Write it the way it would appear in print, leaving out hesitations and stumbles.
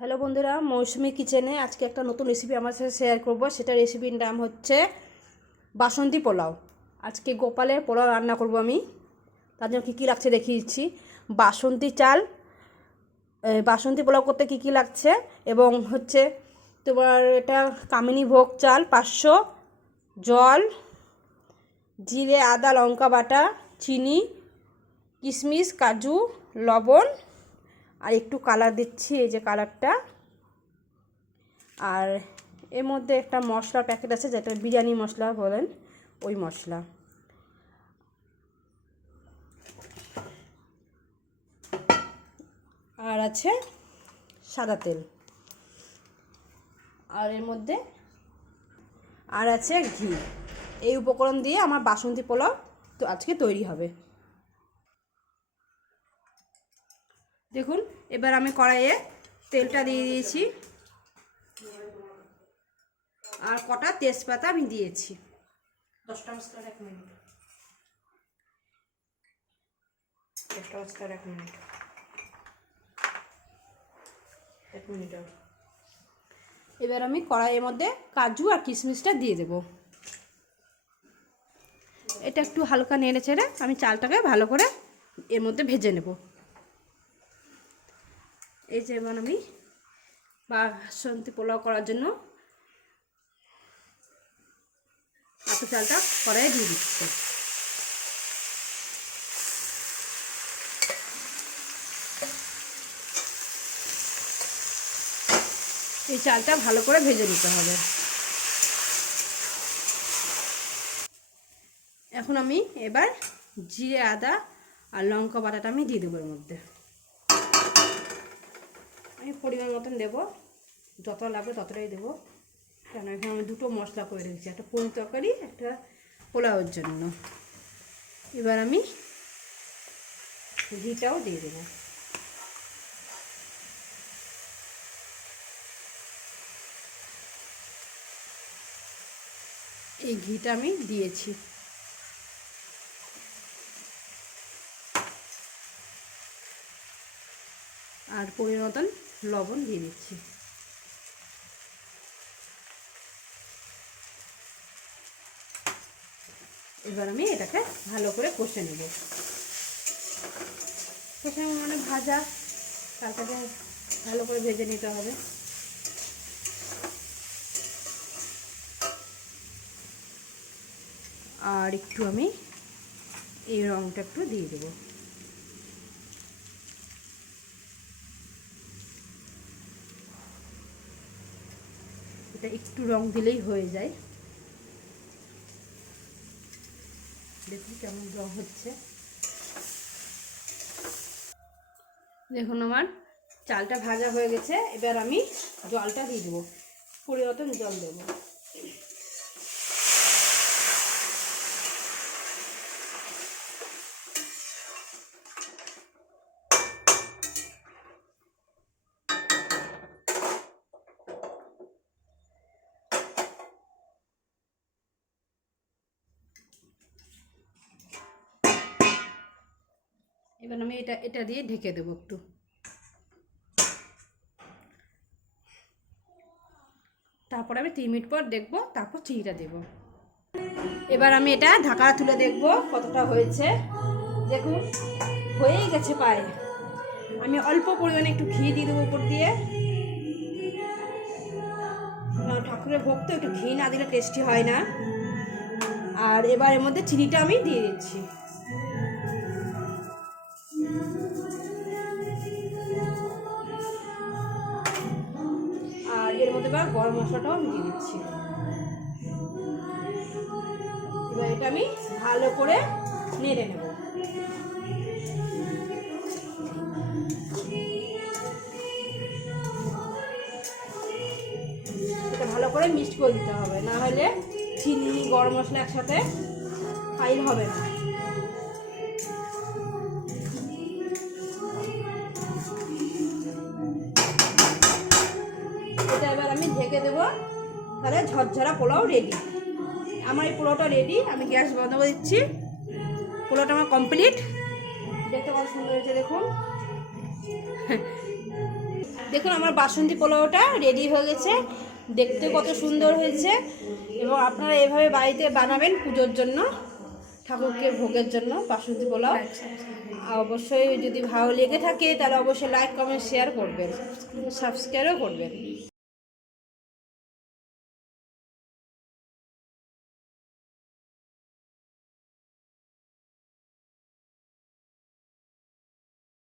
Hello বন্ধুরা, মৌসুমি কিচেনে আজকে একটা নতুন রেসিপি আমার সাথে শেয়ার করব। সেটা রেসিপির নাম হচ্ছে বাসন্তী পোলাও। আজকে গোপালের পোলাও রান্না করব আমি। তার জন্য কী কী লাগছে দেখিয়ে দিচ্ছি। বাসন্তী চাল, বাসন্তী পোলাও করতে কী কী লাগছে, এবং হচ্ছে তোমার এটা কামিনী ভোগ চাল 500, জল, জিরে আদা লঙ্কা বাটা, চিনি, কিশমিশ কাজু, লবণ, আর একটু কালার দিচ্ছি, এই যে কালারটা। আর এর মধ্যে একটা মশলার প্যাকেট আছে, যেটা বিরিয়ানি মশলা বলেন, ওই মশলা। আর আছে সাদা তেল। আর এর মধ্যে আর আছে ঘি। এই উপকরণ দিয়ে আমার বাসন্তী পোলাও তো আজকে তৈরি হবে। দেখুন, এবার আমি কড়াইয়ে তেলটা দিয়ে দিয়েছি, আর কটা তেজপাতা আমি দিয়েছি। 10টা মশলার 1 মিনিট, 10টা মশলার 1 মিনিট, 1 মিনিট। এবার আমি কড়াইয়ের মধ্যে কাজু আর কিশমিশটা দিয়ে দেব। এটা একটু হালকা নেড়ে ছেড়ে আমি চালটাকে ভালো করে এর মধ্যে ভেজে নেব। এই যে এবার আমি বাসন্তী পোলাও করার জন্য আতপ চালটা কড়াইয়ে দিয়ে দিচ্ছি। এই চালটা ভালো করে ভেজে নিতে হবে। এখন আমি এবার জিরে আদা আর লঙ্কা বাটাটা আমি দিয়ে দেবো এর মধ্যে। আমি পরিমাণ মতন দেবো, যত লাগবে ততটাই দেবো, কেন এখানে আমি 2টো মশলা করে রেখেছি, একটা পনির তরকারি, একটা পোলাওয়ের জন্য। এবার আমি ঘিটাও দিয়ে দেবো। এই ঘিটা আমি দিয়েছি। আর পরিমাণ মতন লবণ দিয়ে দিচ্ছি। এবার আমি এটাকে ভালো করে কষে নেব। কষে মানে ভাজা চালটাকে ভালো করে ভেজে নিতে হবে। আর একটু আমি এই রঙটা একটু দিয়ে দেবো। এটা একটু রং দিলেই হয়ে যায়। দেখুন কেমন রং হচ্ছে। দেখুন আমার চালটা ভাজা হয়ে গেছে। এবার আমি জলটা দিয়ে দেবো, পরিমতন জল দেবো। এবার আমি এটা দিয়ে ঢেকে দেবো একটু। তারপর আমি 3 মিনিট পর দেখবো, তারপর চিনিটা দেবো। এবার আমি এটা ঢাকা তুলে দেখবো কতটা হয়েছে। দেখুন হয়েই গেছে প্রায়। আমি অল্প পরিমাণে একটু ঘি দিয়ে দেবো উপর দিয়ে। ঠাকুরের ভোগ তো একটু ঘি না দিলে টেস্টি হয় না। আর এবার এর মধ্যে চিনিটা আমি দিয়ে দিচ্ছি। আর এর মধ্যে এবার গরম মশলাটাও আমি দিয়ে দিচ্ছি। এবার এটা আমি ভালো করে নেড়ে নেব। এটা ভালো করে মিক্সড করে দিতে হবে, না হলে চিনি গরম মশলা একসাথে ফাইল হবে না। এটা এবার আমি ঢেকে দেবো, তাহলে ঝরঝরা পোলাও রেডি। আমার এই পোলাওটা রেডি। আমি গ্যাস বন্ধ করে দিচ্ছি। পোলাওটা আমার কমপ্লিট। দেখতে কত সুন্দর হয়েছে দেখুন। দেখুন আমার বাসন্তী পোলাওটা রেডি হয়ে গেছে, দেখতে কত সুন্দর হয়েছে। এবং আপনারা এভাবে বাড়িতে বানাবেন পুজোর জন্য, ঠাকুরকে ভোগের জন্য বাসন্তী পোলাও। আর অবশ্যই যদি ভালো লেগে থাকে তাহলে অবশ্যই লাইক কমেন্ট শেয়ার করবেন, সাবস্ক্রাইবও করবেন।